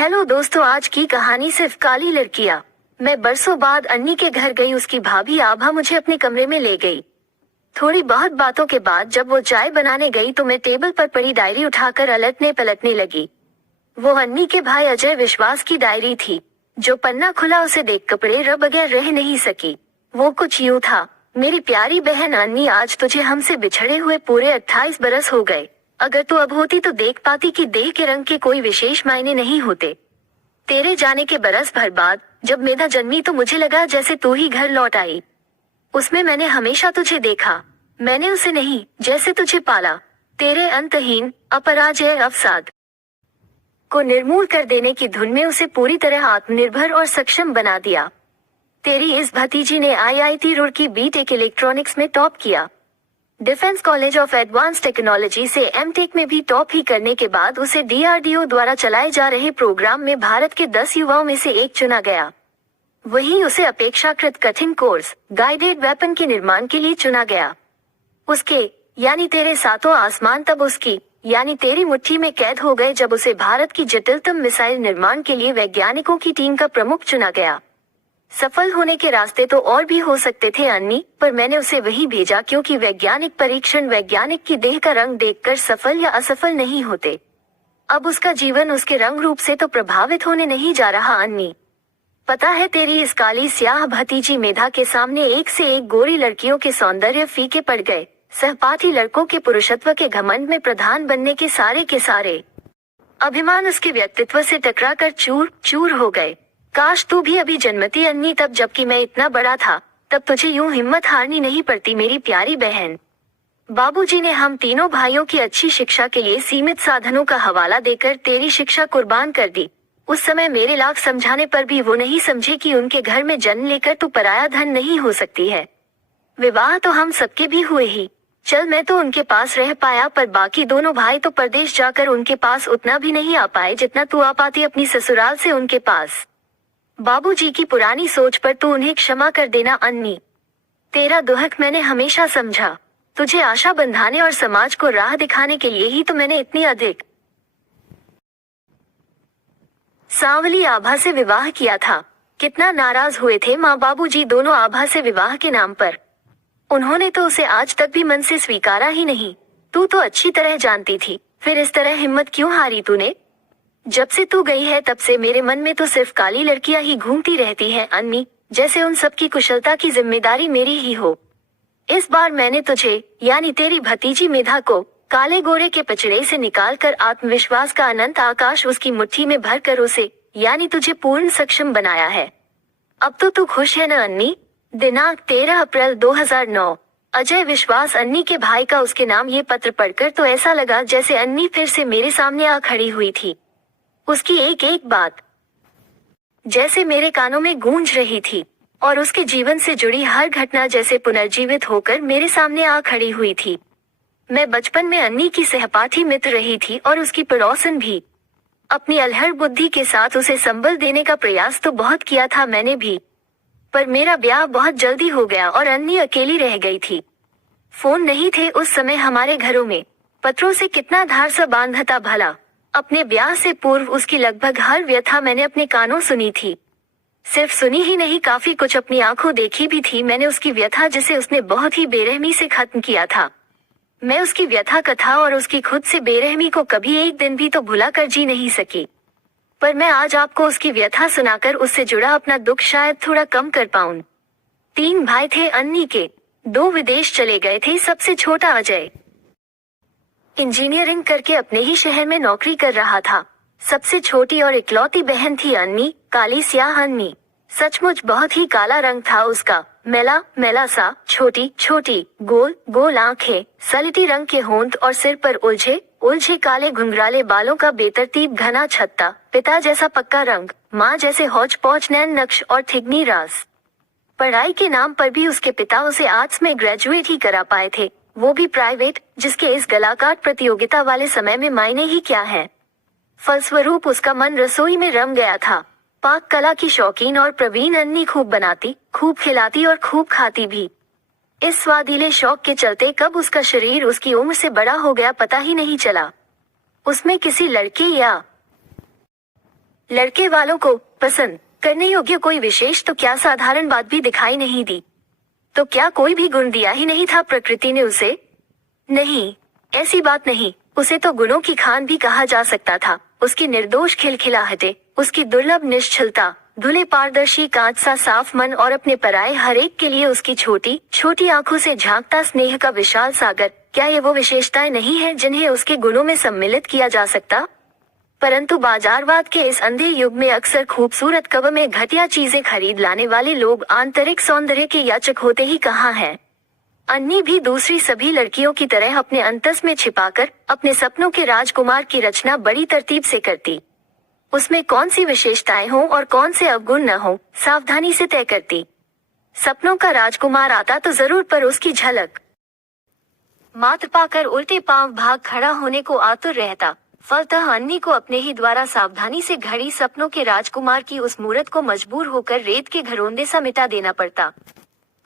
Hello दोस्तों, आज की कहानी सिर्फ काली लड़कियां। मैं बरसों बाद अन्नी के घर गई। उसकी भाभी आभा मुझे अपने कमरे में ले गई। थोड़ी बहुत बातों के बाद जब वो चाय बनाने गई तो मैं टेबल पर पड़ी डायरी उठाकर अलटने पलटने लगी। वो अन्नी के भाई अजय विश्वास की डायरी थी। जो पन्ना खुला उसे देख कपड़े र बगैर रह नहीं सकी। वो कुछ यूं था, मेरी प्यारी बहन अन्नी, आज तुझे हमसे बिछड़े हुए पूरे 28 बरस हो गए। अगर तू अब होती तो देख पाती कि देह के रंग के कोई विशेष मायने नहीं होते। तेरे जाने के बरस भर बाद जब मेधा जन्मी तो मुझे लगा जैसे तू ही घर लौट आई। उसमें मैंने हमेशा तुझे देखा, मैंने उसे नहीं, जैसे तुझे पाला। तेरे अंतहीन अपराजय अवसाद को निर्मूल कर देने की धुन में उसे पूरी तरह आत्मनिर्भर और सक्षम बना दिया। तेरी इस भतीजी ने IIT रुड़की बीटेक इलेक्ट्रॉनिक्स में टॉप किया। Defence college of advance technology से एमटेक में भी टॉप ही करने के बाद उसे DRDO द्वारा चलाए जा रहे प्रोग्राम में भारत के 10 युवाओं में से एक चुना गया। वहीं उसे अपेक्षाकृत कठिन कोर्स गाइडेड वेपन के निर्माण के लिए चुना गया। उसके यानी तेरे सातों आसमान तब उसकी यानी तेरी मुट्ठी में कैद हो गए जब उसे भारत की जटिलतम मिसाइल निर्माण के लिए वैज्ञानिकों की टीम का प्रमुख चुना गया। सफल होने के रास्ते तो और भी हो सकते थे अन्नी, पर मैंने उसे वहीं भेजा क्योंकि वैज्ञानिक परीक्षण वैज्ञानिक की देह का रंग देखकर सफल या असफल नहीं होते। अब उसका जीवन उसके रंग रूप से तो प्रभावित होने नहीं जा रहा अन्नी। पता है, तेरी इस काली स्याह भतीजी मेधा के सामने एक से एक गोरी लड़कियों के सौंदर्य फीके पड़ गए। सहपाठी लड़कों के पुरुषत्व के घमंड में प्रधान बनने के सारे अभिमान उसके व्यक्तित्व से टकराकर चूर चूर हो गए। काश तू भी अभी जन्मती अन्नी, तब जबकि मैं इतना बड़ा था। तब तुझे यूं हिम्मत हारनी नहीं पड़ती मेरी प्यारी बहन। बाबूजी ने हम तीनों भाइयों की अच्छी शिक्षा के लिए सीमित साधनों का हवाला देकर तेरी शिक्षा कुर्बान कर दी। उस समय मेरे लाख समझाने पर भी वो नहीं समझे कि उनके घर में जन्म लेकर तू पराया धन नहीं हो सकती है। विवाह तो हम सबके भी हुए ही। चल, मैं तो उनके पास रह पाया, पर बाकी दोनों भाई तो परदेश जाकर उनके पास उतना भी नहीं आ पाए जितना तू आ पाती अपनी ससुराल से उनके पास। बाबूजी की पुरानी सोच पर तू उन्हें क्षमा कर देना अन्नी। तेरा दुहक मैंने हमेशा समझा। तुझे आशा बंधाने और समाज को राह दिखाने के लिए ही तो मैंने इतनी अधिक सांवली आभा से विवाह किया था। कितना नाराज हुए थे माँ बाबूजी दोनों आभा से विवाह के नाम पर। उन्होंने तो उसे आज तक भी मन से स्वीकारा ही नहीं। तू तो अच्छी तरह जानती थी, फिर इस तरह हिम्मत क्यों हारी तूने? जब से तू गई है तब से मेरे मन में तो सिर्फ काली लड़कियां ही घूमती रहती हैं अन्नी, जैसे उन सब की कुशलता की जिम्मेदारी मेरी ही हो। इस बार मैंने तुझे यानी तेरी भतीजी मेधा को काले गोरे के पचड़े से निकालकर आत्मविश्वास का अनंत आकाश उसकी मुट्ठी में भर कर उसे यानी तुझे पूर्ण सक्षम बनाया है। अब तो तू खुश है न अन्नी? दिनांक 13 अप्रैल 2009। अजय विश्वास अन्नी के भाई का। उसके नाम ये पत्र पढ़कर तो ऐसा लगा जैसे अन्नी फिर से मेरे सामने आ खड़ी हुई थी। उसकी एक एक बात जैसे मेरे कानों में गूंज रही थी और उसके जीवन से जुड़ी हर घटना जैसे पुनर्जीवित होकर मेरे सामने आ खड़ी हुई थी। मैं बचपन में अन्नी की सहपाठी मित्र रही थी और उसकी पड़ोसन भी। अपनी अलहड़ बुद्धि के साथ उसे संबल देने का प्रयास तो बहुत किया था मैंने भी, पर मेरा ब्याह बहुत जल्दी हो गया और अन्नी अकेली रह गई थी। फोन नहीं थे उस समय हमारे घरों में। पत्रों से कितना धार सा बांधा था भला। अपने ब्याह से पूर्व उसकी लगभग हर व्यथा मैंने अपने कानों सुनी थी। सिर्फ सुनी ही नहीं, काफी कुछ अपनी आंखों देखी भी थी मैंने उसकी व्यथा, जिसे उसने बहुत ही बेरहमी से खत्म किया था। मैं उसकी व्यथा कथा और उसकी खुद से बेरहमी को कभी एक दिन भी तो भुला कर जी नहीं सकी, पर मैं आज आपको उसकी व्यथा सुनाकर उससे जुड़ा अपना दुख शायद थोड़ा कम कर पाऊं। 3 भाई थे अन्नी के। 2 विदेश चले गए थे। सबसे छोटा अजय इंजीनियरिंग करके अपने ही शहर में नौकरी कर रहा था। सबसे छोटी और इकलौती बहन थी अन्नी, काली स्याह अन्नी। सचमुच बहुत ही काला रंग था उसका, मैला मैला सा, छोटी छोटी गोल गोल आंखें, सलेटी रंग के होंठ और सिर पर उलझे उलझे काले घुंघराले बालों का बेतरतीब घना छत्ता, पिता जैसा पक्का रंग, माँ जैसे हौच पौच नैन नक्श और ठिगनी रास। पढ़ाई के नाम पर भी उसके पिता उसे आर्ट्स में ग्रेजुएट ही करा पाए थे, वो भी प्राइवेट, जिसके इस गलाकाट प्रतियोगिता वाले समय में मायने ही क्या है। फलस्वरूप उसका मन रसोई में रम गया था। पाक कला की शौकीन और प्रवीण अन्नी खूब बनाती, खूब खिलाती और खूब खाती भी। इस स्वादिले शौक के चलते कब उसका शरीर उसकी उम्र से बड़ा हो गया पता ही नहीं चला। उसमें किसी लड़के या लड़के वालों को पसंद करने योग्य कोई विशेष तो क्या साधारण बात भी दिखाई नहीं दी? तो क्या कोई भी गुण दिया ही नहीं था प्रकृति ने उसे? नहीं, ऐसी बात नहीं। उसे तो गुणों की खान भी कहा जा सकता था। उसकी निर्दोष खिलखिलाहटें, उसकी दुर्लभ निश्चलता, धुले पारदर्शी कांच सा साफ मन और अपने पराये हर एक के लिए उसकी छोटी छोटी आंखों से झांकता स्नेह का विशाल सागर, क्या ये वो विशेषताएं नहीं है जिन्हें उसके गुणों में सम्मिलित किया जा सकता? परंतु बाजारवाद के इस अंधे युग में अक्सर खूबसूरत कव में घटिया चीजें खरीद लाने वाले लोग आंतरिक सौंदर्य के याचक होते ही कहाँ हैं? अन्नी भी दूसरी सभी लड़कियों की तरह अपने अंतस में छिपाकर अपने सपनों के राजकुमार की रचना बड़ी तरतीब से करती। उसमें कौन सी विशेषताएं हों और कौन से अवगुण न हों, सावधानी से तय करती। सपनों का राजकुमार आता तो जरूर, पर उसकी झलक मात पाकर उल्टे पांव भाग खड़ा होने को आतुर रहता। फलतः अन्नी को अपने ही द्वारा सावधानी से घड़ी सपनों के राजकुमार की उस मूरत को मजबूर होकर रेत के घरोंदे सा मिटा देना पड़ता।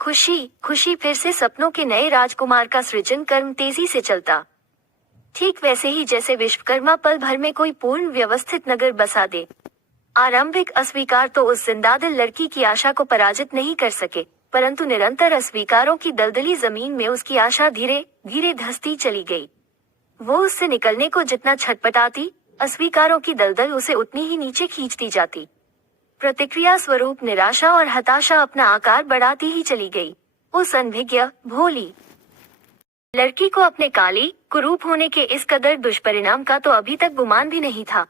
खुशी खुशी फिर से सपनों के नए राजकुमार का सृजन कर्म तेजी से चलता। ठीक वैसे ही जैसे विश्वकर्मा पल भर में कोई पूर्ण व्यवस्थित नगर बसा दे। आरंभिक अस्वीकार तो उस जिंदादिल लड़की की आशा को पराजित नहीं कर सके, परंतु निरंतर अस्वीकारों की दलदली जमीन में उसकी आशा धीरे धीरे धंसती चली गई। वो उससे निकलने को जितना छटपटाती, अस्वीकारों की दलदल उसे उतनी ही नीचे खींचती जाती। प्रतिक्रिया स्वरूप निराशा और हताशा अपना आकार बढ़ाती ही चली गई। उस अनभिज्ञ भोली लड़की को अपने काली कुरूप होने के इस कदर दुष्परिणाम का तो अभी तक गुमान भी नहीं था।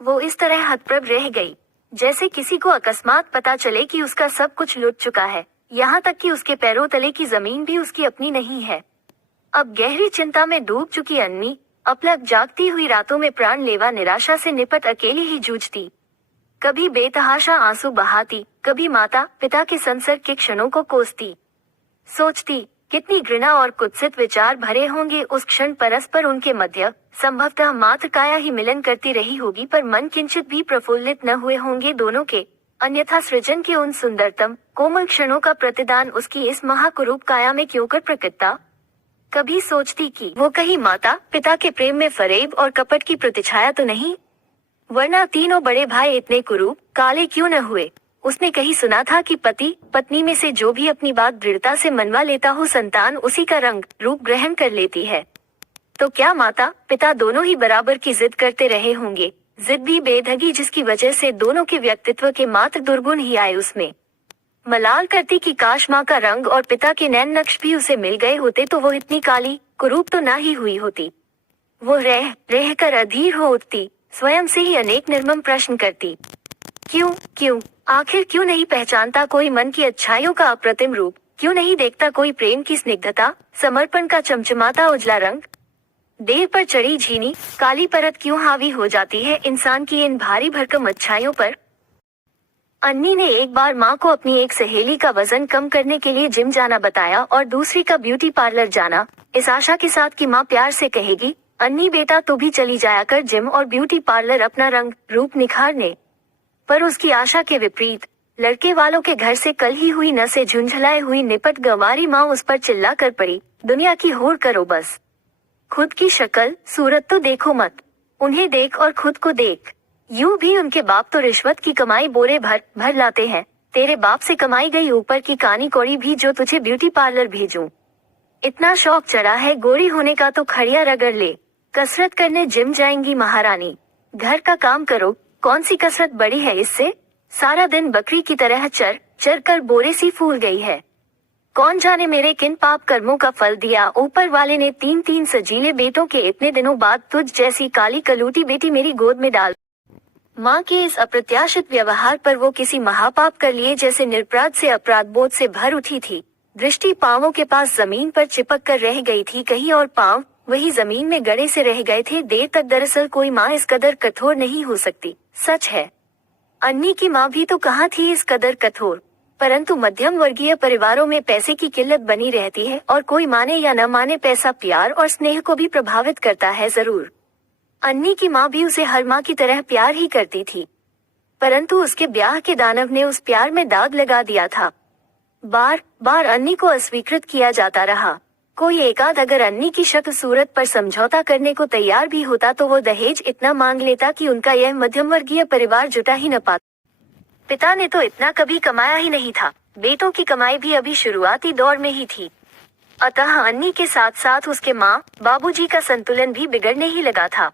वो इस तरह हतप्रभ रह गई जैसे किसी को अकस्मात पता चले कि उसका सब कुछ लुट चुका है, यहाँ तक कि उसके पैरों तले की जमीन भी उसकी अपनी नहीं है। अब गहरी चिंता में डूब चुकी अन्नी अपलक जागती हुई रातों में प्राण लेवा निराशा से निपट अकेली ही जूझती। कभी बेतहाशा आंसू बहाती, कभी माता पिता के संसर्ग के क्षणों को कोसती। सोचती कितनी घृणा और कुत्सित विचार भरे होंगे उस क्षण परस्पर उनके मध्य। संभवतः मात्र काया ही मिलन करती रही होगी, पर मन किंचित भी प्रफुल्लित न हुए होंगे दोनों के। अन्यथा सृजन के उन सुंदरतम कोमल क्षणों का प्रतिदान उसकी इस महाकुरूप काया में क्यों कर प्रकटता? कभी सोचती कि वो कहीं माता पिता के प्रेम में फरेब और कपट की प्रतिछाया तो नहीं, वरना तीनों बड़े भाई इतने कुरूप काले क्यों न हुए? उसने कहीं सुना था कि पति पत्नी में से जो भी अपनी बात दृढ़ता से मनवा लेता हो, संतान उसी का रंग रूप ग्रहण कर लेती है। तो क्या माता पिता दोनों ही बराबर की जिद करते रहे होंगे? जिद भी बेधगी, जिसकी वजह से दोनों के व्यक्तित्व के मात्र दुर्गुण ही आए उसमें। मलाल करती कि काश माँ का रंग और पिता के नैन नक्श भी उसे मिल गए होते तो वो इतनी काली कुरूप तो ना ही हुई होती। वो रह रह कर अधीर हो उठती, स्वयं से ही अनेक निर्मम प्रश्न करती। क्यों क्यों आखिर क्यों नहीं पहचानता कोई मन की अच्छाइयों का अप्रतिम रूप? क्यों नहीं देखता कोई प्रेम की स्निग्धता, समर्पण का चमचमाता उजला रंग? देह पर चढ़ी झीनी काली परत क्यों हावी हो जाती है इंसान की इन भारी भरकम अच्छाइयों पर? अन्नी ने एक बार माँ को अपनी एक सहेली का वजन कम करने के लिए जिम जाना बताया और दूसरी का ब्यूटी पार्लर जाना, इस आशा के साथ कि माँ प्यार से कहेगी, अन्नी बेटा तू भी चली जाया कर जिम और ब्यूटी पार्लर अपना रंग रूप निखारने। पर उसकी आशा के विपरीत लड़के वालों के घर से कल ही हुई न से झुंझलाए हुई निपट गंवारी माँ उस पर चिल्ला कर पड़ी, दुनिया की होड़ करो बस, खुद की शक्ल सूरत तो देखो मत, उन्हें देख और खुद को देख। यूं भी उनके बाप तो रिश्वत की कमाई बोरे भर भर लाते हैं, तेरे बाप से कमाई गई ऊपर की कानी कौड़ी भी जो तुझे ब्यूटी पार्लर भेजूं। इतना शौक चढ़ा है गोरी होने का तो खड़िया रगड़ ले, कसरत करने जिम जाएंगी महारानी। घर का काम करो, कौन सी कसरत बड़ी है इससे? सारा दिन बकरी की तरह चर चर कर बोरे सी फूल गई है। कौन जाने मेरे किन पाप कर्मों का फल दिया ऊपर वाले ने, तीन तीन सजीले बेटों के इतने दिनों बाद तुझ जैसी काली कलूटी बेटी मेरी गोद में डाल। माँ के इस अप्रत्याशित व्यवहार पर वो किसी महापाप कर लिए जैसे निरपराध से अपराध बोध से भर उठी थी। दृष्टि पांवों के पास जमीन पर चिपक कर रह गई थी, कहीं और पांव वही जमीन में गड़े से रह गए थे देर तक। दरअसल कोई माँ इस कदर कठोर नहीं हो सकती, सच है। अन्नी की माँ भी तो कहाँ थी इस कदर कठोर, परंतु मध्यम वर्गीय परिवारों में पैसे की किल्लत बनी रहती है और कोई माने या न माने पैसा प्यार और स्नेह को भी प्रभावित करता है जरूर। अन्नी की माँ भी उसे हर माँ की तरह प्यार ही करती थी, परंतु उसके ब्याह के दानव ने उस प्यार में दाग लगा दिया था। बार बार अन्नी को अस्वीकृत किया जाता रहा। कोई एकाध अगर अन्नी की शक्ल सूरत पर समझौता करने को तैयार भी होता तो वो दहेज इतना मांग लेता कि उनका यह मध्यम वर्गीय परिवार जुटा ही न पाता। पिता ने तो इतना कभी कमाया ही नहीं था, बेटों की कमाई भी अभी शुरुआती दौर में ही थी। अतः अन्नी के साथ साथ उसके माँ बाबूजी का संतुलन भी बिगड़ने ही लगा था।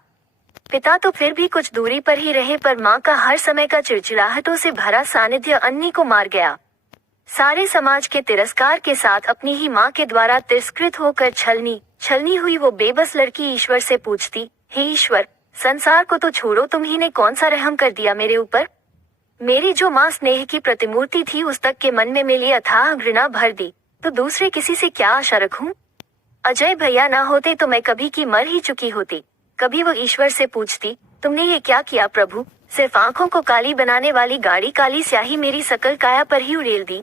पिता तो फिर भी कुछ दूरी पर ही रहे, पर माँ का हर समय का चिड़चिड़ाहटों से भरा सानिध्य अन्नी को मार गया। सारे समाज के तिरस्कार के साथ अपनी ही माँ के द्वारा तिरस्कृत होकर छलनी हुई वो बेबस लड़की ईश्वर से पूछती, हे ईश्वर, संसार को तो छोड़ो, तुम्ही ने कौन सा रहम कर दिया मेरे ऊपर। मेरी जो माँ स्नेह की प्रतिमूर्ति थी उस तक के मन में मेरी अथाह घृणा भर दी, तो दूसरे किसी से क्या आशा रखूं। अजय भैया ना होते तो मैं कभी की मर ही चुकी होती। कभी वो ईश्वर से पूछती, तुमने ये क्या किया प्रभु, सिर्फ आंखों को काली बनाने वाली गाढ़ी काली स्याही मेरी सकल काया पर ही उड़ेल दी।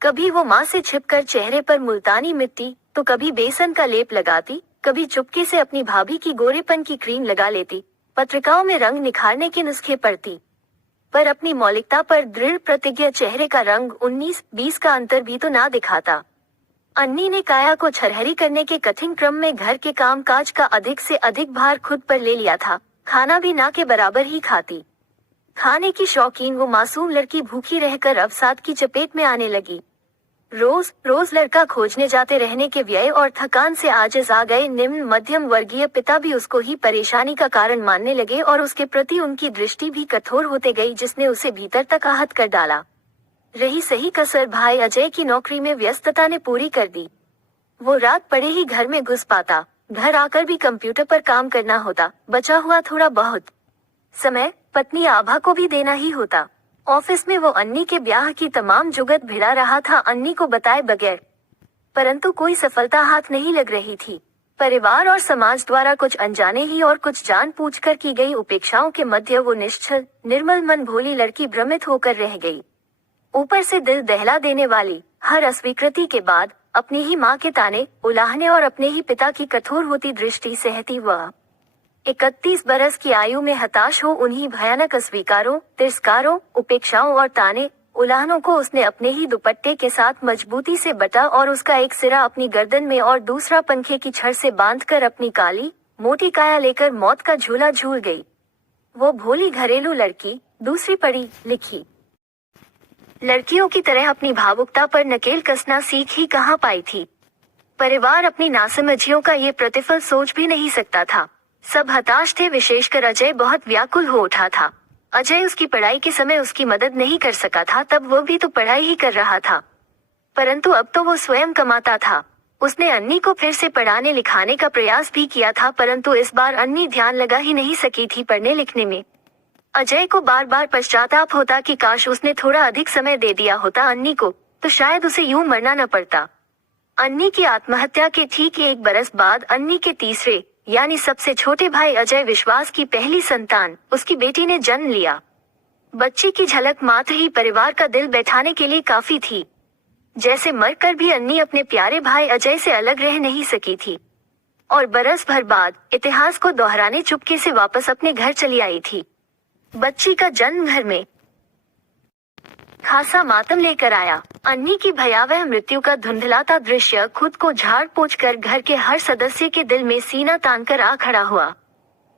कभी वो माँ से छिपकर चेहरे पर मुल्तानी मिट्टी तो कभी बेसन का लेप लगाती, कभी चुपके से अपनी भाभी की गोरेपन की क्रीम लगा लेती, पत्रिकाओं में रंग निखारने के नुस्खे पढ़ती, पर अपनी मौलिकता पर दृढ़ प्रतिज्ञा चेहरे का रंग 19-20 का अंतर भी तो ना दिखाता। अन्नी ने काया को छरहरी करने के कठिन क्रम में घर के काम काज का अधिक से अधिक भार खुद पर ले लिया था। खाना भी ना के बराबर ही खाती। खाने की शौकीन वो मासूम लड़की भूखी रहकर अवसाद की चपेट में आने लगी। रोज रोज लड़का खोजने जाते रहने के व्यय और थकान से आजिज आ गए निम्न मध्यम वर्गीय पिता भी उसको ही परेशानी का कारण मानने लगे और उसके प्रति उनकी दृष्टि भी कठोर होते गई, जिसने उसे भीतर तक आहत कर डाला। रही सही कसर भाई अजय की नौकरी में व्यस्तता ने पूरी कर दी। वो रात पड़े ही घर में घुस पाता, घर आकर भी कंप्यूटर पर काम करना होता, बचा हुआ थोड़ा बहुत समय पत्नी आभा को भी देना ही होता। ऑफिस में वो अन्नी के ब्याह की तमाम जुगत भिड़ा रहा था अन्नी को बताए बगैर, परंतु कोई सफलता हाथ नहीं लग रही थी। परिवार और समाज द्वारा कुछ अनजाने ही और कुछ जानबूझकर की गई उपेक्षाओं के मध्य वो निश्चल निर्मल मन भोली लड़की भ्रमित होकर रह गई। ऊपर से दिल दहला देने वाली हर अस्वीकृति के बाद अपनी ही माँ के ताने उलाहने और अपने ही पिता की कठोर होती दृष्टि सहती वह 31 बरस की आयु में हताश हो उन्हीं भयानक अस्वीकारों, तिरस्कारों, उपेक्षाओं और ताने उलाहनों को उसने अपने ही दुपट्टे के साथ मजबूती से बटा और उसका एक सिरा अपनी गर्दन में और दूसरा पंखे की छड़ से बांधकर अपनी काली मोटी काया लेकर मौत का झूला झूल गई। वो भोली घरेलू लड़की दूसरी पढ़ी लिखी लड़कियों की तरह अपनी भावुकता पर नकेल कसना सीख ही कहाँ पाई थी। परिवार अपनी नासमझियों का ये प्रतिफल सोच भी नहीं सकता था। सब हताश थे, विशेषकर अजय बहुत व्याकुल हो उठा था। अजय उसकी पढ़ाई के समय उसकी मदद नहीं कर सका था, तब वो भी तो पढ़ाई ही कर रहा था, परंतु अब तो वो स्वयं कमाता था। उसने अन्नी को फिर से पढ़ाने लिखाने का प्रयास भी किया था, परंतु इस बार अन्नी ध्यान लगा ही नहीं सकी थी पढ़ने लिखने में। अजय को बार बार पश्चाताप होता कि काश उसने थोड़ा अधिक समय दे दिया होता अन्नी को, तो शायद उसे यूं मरना न पड़ता। अन्नी की आत्महत्या के ठीक 1 बरस बाद अन्नी के तीसरे यानी सबसे छोटे भाई अजय विश्वास की पहली संतान उसकी बेटी ने जन्म लिया। बच्ची की झलक मात्र ही परिवार का दिल बैठाने के लिए काफी थी। जैसे मरकर भी अन्नी अपने प्यारे भाई अजय से अलग रह नहीं सकी थी और बरस भर बाद इतिहास को दोहराने चुपके से वापस अपने घर चली आई थी। बच्ची का जन्म घर में खासा मातम लेकर आया। अन्नी की भयावह मृत्यु का धुंधलाता दृश्य खुद को झाड़ पोंछ कर घर के हर सदस्य के दिल में सीना तानकर आ खड़ा हुआ।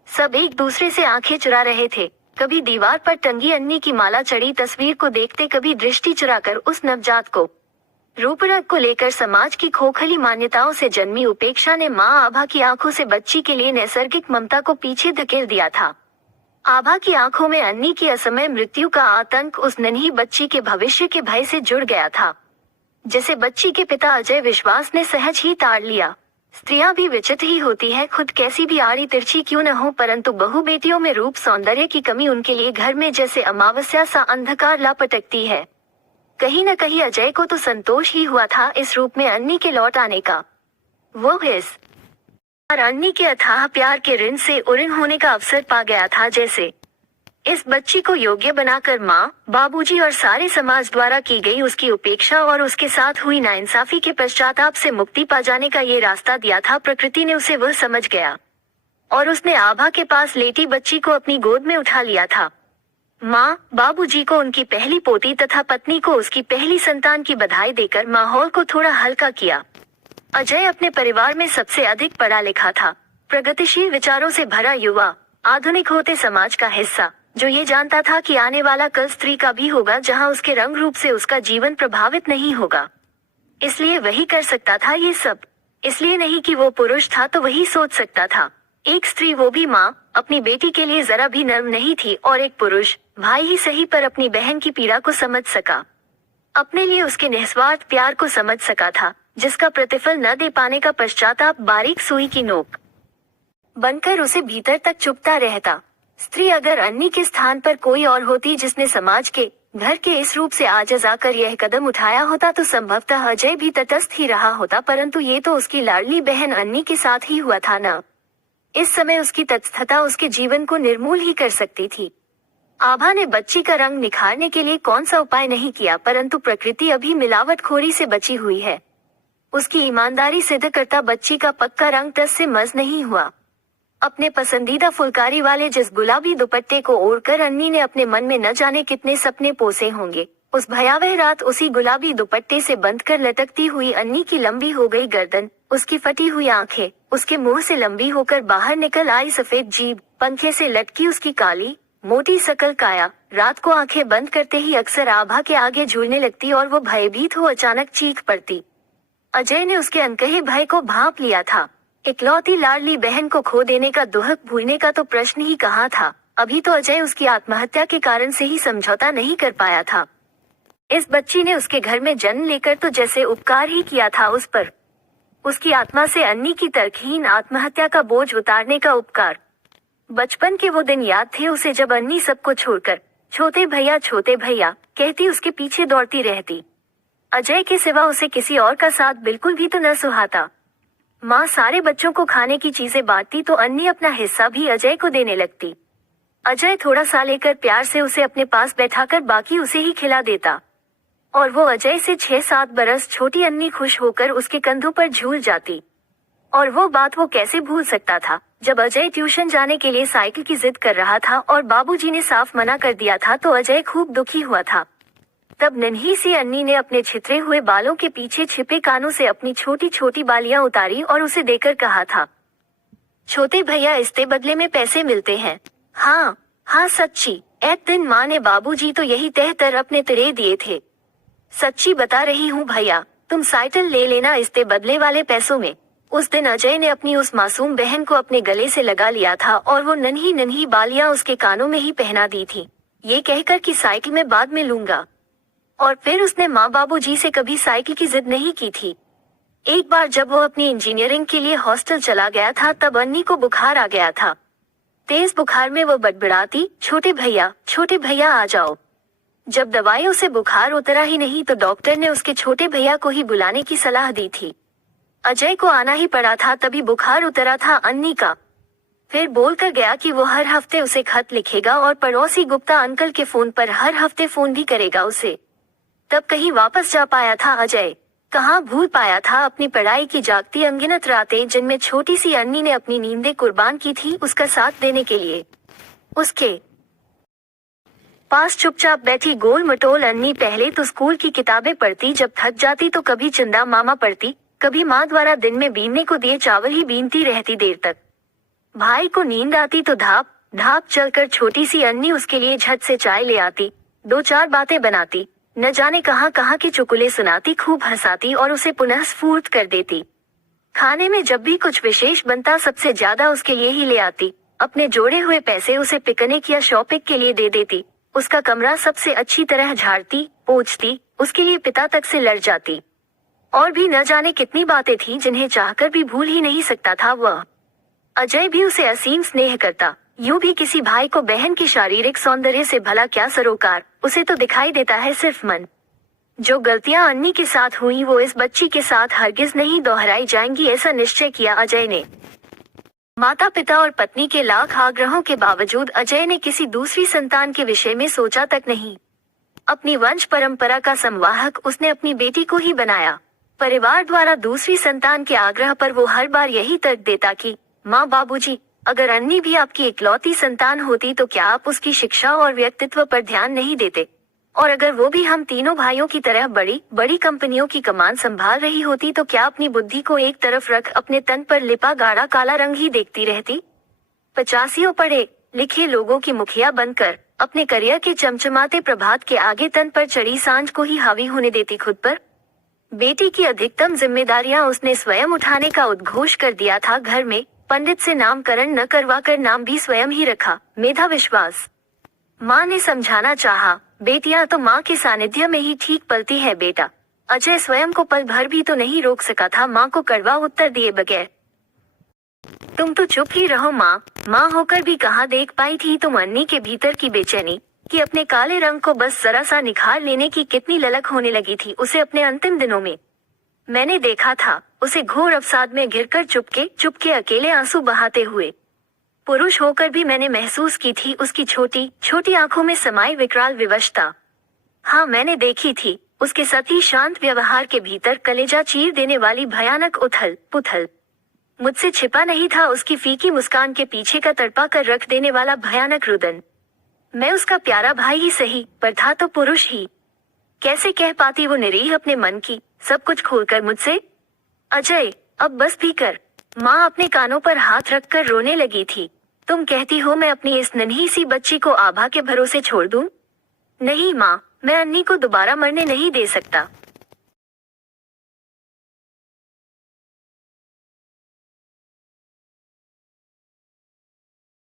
सब एक दूसरे से आंखें चुरा रहे थे, कभी दीवार पर टंगी अन्नी की माला चढ़ी तस्वीर को देखते, कभी दृष्टि चुराकर उस नवजात को। रूपरंग को लेकर समाज की खोखली मान्यताओं से जन्मी उपेक्षा ने माँ आभा की आंखों से बच्ची के लिए नैसर्गिक ममता को पीछे धकेल दिया था। आभा की आंखों में अन्नी की असमय मृत्यु का आतंक उस नन्ही बच्ची के भविष्य के भय से जुड़ गया था, जिसे बच्ची के पिता अजय विश्वास ने सहज ही ताड़ लिया। स्त्रियां भी विचित्र ही होती है, खुद कैसी भी आड़ी तिरछी क्यों न हो, परंतु बहु बेटियों में रूप सौंदर्य की कमी उनके लिए घर में जैसे अमावस्या सा अंधकार ला पटकती है। कहीं न कहीं अजय को तो संतोष ही हुआ था इस रूप में अन्नी के लौट आने का। वो इस और अन्नी के अथाह प्यार के ऋण से उऋण होने का अवसर पा गया था, जैसे इस बच्ची को योग्य बनाकर माँ, बाबूजी और सारे समाज द्वारा की गई उसकी उपेक्षा और उसके साथ हुई नाइंसाफी के पश्चाताप से मुक्ति पा जाने का ये रास्ता दिया था। प्रकृति ने उसे वह समझ गया और उसने आभा के पास लेटी बच्ची को अपनी गोद में उठा लिया था। माँ बाबूजी को उनकी पहली पोती तथा पत्नी को उसकी पहली संतान की बधाई देकर माहौल को थोड़ा हल्का किया। अजय अपने परिवार में सबसे अधिक पढ़ा लिखा था, प्रगतिशील विचारों से भरा युवा, आधुनिक होते समाज का हिस्सा, जो ये जानता था कि आने वाला कल स्त्री का भी होगा जहां उसके रंग रूप से उसका जीवन प्रभावित नहीं होगा। इसलिए वही कर सकता था ये सब। इसलिए नहीं कि वो पुरुष था तो वही सोच सकता था। एक स्त्री, वो भी माँ, अपनी बेटी के लिए जरा भी नर्म नहीं थी, और एक पुरुष, भाई ही सही पर अपनी बहन की पीड़ा को समझ सका, अपने लिए उसके निस्वार्थ प्यार को समझ सका था, जिसका प्रतिफल न दे पाने का पश्चाताप बारीक सुई की नोक बनकर उसे भीतर तक चुभता रहता। स्त्री अगर अन्नी के स्थान पर कोई और होती जिसने समाज के, घर के इस रूप से आजज आकर यह कदम उठाया होता तो संभवतः अजय भी तटस्थ ही रहा होता, परंतु ये तो उसकी लाडली बहन अन्नी के साथ ही हुआ था न। इस समय उसकी तटस्थता उसके जीवन को निर्मूल ही कर सकती थी। आभा ने बच्ची का रंग निखारने के लिए कौन सा उपाय नहीं किया, परंतु प्रकृति अभी मिलावटखोरी से बची हुई है। उसकी ईमानदारी सिद्ध करता बच्ची का पक्का रंग टस से मज नहीं हुआ। अपने पसंदीदा फुलकारी वाले जिस गुलाबी दुपट्टे को ओढ़कर अन्नी ने अपने मन में न जाने कितने सपने पोसे होंगे, उस भयावह रात उसी गुलाबी दुपट्टे से बंध कर लटकती हुई अन्नी की लंबी हो गई गर्दन, उसकी फटी हुई आंखें, उसके मुंह से लंबी होकर बाहर निकल आई सफेद जीभ, पंखे से लटकी उसकी काली मोटी सकल काया, रात को आंखें बंद करते ही अक्सर आभा के आगे झूलने लगती और वो भयभीत हो अचानक चीख पड़ती। अजय ने उसके अनकहे भय को भांप लिया था। इकलौती लाडली बहन को खो देने का दुहक भूलने का तो प्रश्न ही कहाँ था। अभी तो अजय उसकी आत्महत्या के कारण से ही समझौता नहीं कर पाया था। इस बच्ची ने उसके घर में जन्म लेकर तो जैसे उपकार ही किया था उस पर, उसकी आत्मा से अन्नी की तर्कहीन आत्महत्या का बोझ उतारने का उपकार। बचपन के वो दिन याद थे उसे जब अन्नी सबको छोड़कर छोटे भैया कहती उसके पीछे दौड़ती रहती। अजय के सिवा उसे किसी और का साथ बिल्कुल भी तो न सुहाता। माँ सारे बच्चों को खाने की चीजें बांटती तो अन्नी अपना हिस्सा भी अजय को देने लगती। अजय थोड़ा सा लेकर प्यार से उसे अपने पास बैठाकर बाकी उसे ही खिला देता, और वो अजय से 6-7 बरस छोटी अन्नी खुश होकर उसके कंधों पर झूल जाती। और वो बात वो कैसे भूल सकता था जब अजय ट्यूशन जाने के लिए साइकिल की जिद कर रहा था और बाबूजी ने साफ मना कर दिया था तो अजय खूब दुखी हुआ था। तब नन्ही सी अन्नी ने अपने छितरे हुए बालों के पीछे छिपे कानों से अपनी छोटी छोटी बालियां उतारी और उसे देकर कहा था, छोटे भैया इसके बदले में पैसे मिलते हैं। हाँ सच्ची। एक दिन माँ ने बाबूजी तो यही कहकर अपने तिरे दिए थे। सच्ची बता रही हूँ भैया, तुम साइकिल ले लेना इसके बदले वाले पैसों में। उस दिन अजय ने अपनी उस मासूम बहन को अपने गले से लगा लिया था और वो नन्ही नन्ही बालियां उसके कानों में ही पहना दी थी, ये कहकर कि साइकिल में बाद में लूंगा। और फिर उसने माँ बाबूजी से कभी साइकिल की जिद नहीं की थी। एक बार जब वो अपनी इंजीनियरिंग के लिए हॉस्टल चला गया था तब अन्नी को बुखार आ गया था। तेज बुखार में वो बड़बड़ाती, छोटे भैया आ जाओ। जब दवाइयों से बुखार उतरा ही नहीं तो डॉक्टर ने उसके छोटे भैया को ही बुलाने की सलाह दी थी। अजय को आना ही पड़ा था, तभी बुखार उतरा था अन्नी का। फिर बोलकर गया कि वो हर हफ्ते उसे खत लिखेगा और पड़ोसी गुप्ता अंकल के फोन पर हर हफ्ते फोन भी करेगा उसे। तब कहीं वापस जा पाया था अजय, कहाँ भूल पाया था अपनी पढ़ाई की जागती अनगिनत रातें जिनमें छोटी सी अन्नी ने अपनी नींदें कुर्बान की थी उसका साथ देने के लिए। उसके पास चुपचाप बैठी गोल मटोल अन्नी पहले तो स्कूल की किताबें पढ़ती, जब थक जाती तो कभी चंदा मामा पढ़ती, कभी माँ द्वारा दिन में बीनने को दिए चावल ही बीनती रहती देर तक। भाई को नींद आती तो ढाप चलकर छोटी सी अन्नी उसके लिए झट से चाय ले आती, 2-4 बातें बनाती, न जाने कहाँ के चुटकुले सुनाती, खूब हंसाती और उसे पुनः स्फूर्त कर देती। खाने में जब भी कुछ विशेष बनता सबसे ज्यादा उसके लिए ही ले आती। अपने जोड़े हुए पैसे उसे पिकनिक या शॉपिंग के लिए दे देती। उसका कमरा सबसे अच्छी तरह झाड़ती पोंछती, उसके लिए पिता तक से लड़ जाती। और भी न जाने कितनी बातें थी जिन्हें चाहकर भी भूल ही नहीं सकता था वह। अजय भी उसे असीम स्नेह करता। यूं भी किसी भाई को बहन की शारीरिक सौंदर्य से भला क्या सरोकार, उसे तो दिखाई देता है सिर्फ मन। जो गलतियां अन्नी के साथ हुई वो इस बच्ची के साथ हरगिज नहीं दोहराई जाएंगी, ऐसा निश्चय किया अजय ने। माता पिता और पत्नी के लाख आग्रहों के बावजूद अजय ने किसी दूसरी संतान के विषय में सोचा तक नहीं। अपनी वंश परंपरा का संवाहक उसने अपनी बेटी को ही बनाया। परिवार द्वारा दूसरी संतान के आग्रह पर वो हर बार यही तर्क देता कि माँ बाबूजी, अगर अन्नी भी आपकी इकलौती संतान होती तो क्या आप उसकी शिक्षा और व्यक्तित्व पर ध्यान नहीं देते? और अगर वो भी हम तीनों भाइयों की तरह बड़ी बड़ी कंपनियों की कमान संभाल रही होती तो क्या अपनी बुद्धि को एक तरफ रख अपने तन पर लिपा गाढ़ा काला रंग ही देखती रहती? 85 पढ़े लिखे लोगों की मुखिया बनकर अपने करियर के चमचमाते प्रभात के आगे तन पर चढ़ी सांझ को ही हावी होने देती खुद पर। बेटी की अधिकतम जिम्मेदारियां उसने स्वयं उठाने का उद्घोष कर दिया था। घर में पंडित से नामकरण न करवा कर नाम भी स्वयं ही रखा, मेधा विश्वास। माँ ने समझाना चाहा, बेटियां तो माँ के सानिध्य में ही ठीक पलती है बेटा। अजय स्वयं को पल भर भी तो नहीं रोक सका था माँ को कड़वा उत्तर दिए बगैर। तुम तो चुप ही रहो माँ। माँ होकर भी कहाँ देख पाई थी तुम अन्नी के भीतर की बेचैनी, कि अपने काले रंग को बस जरा सा निखार लेने की कितनी ललक होने लगी थी उसे अपने अंतिम दिनों में। मैंने देखा था उसे घोर अवसाद में घिरकर चुपके अकेले आंसू बहाते हुए। पुरुष होकर भी मैंने महसूस की थी उसकी छोटी छोटी आंखों में समाई विकराल विवशता। हाँ, मैंने देखी थी उसके सती शांत व्यवहार के भीतर कलेजा चीर देने वाली भयानक उथल पुथल। मुझसे छिपा नहीं था उसकी फीकी मुस्कान के पीछे का तड़पा कर रख देने वाला भयानक रुदन। मैं उसका प्यारा भाई ही सही, पर था तो पुरुष ही। कैसे कह पाती वो निरीह अपने मन की सब कुछ खोलकर मुझसे? अजय, अब बस भी कर। माँ अपने कानों पर हाथ रखकर रोने लगी थी। तुम कहती हो मैं अपनी इस नन्ही सी बच्ची को आभा के भरोसे छोड़ दूं? नहीं माँ, मैं अन्नी को दोबारा मरने नहीं दे सकता।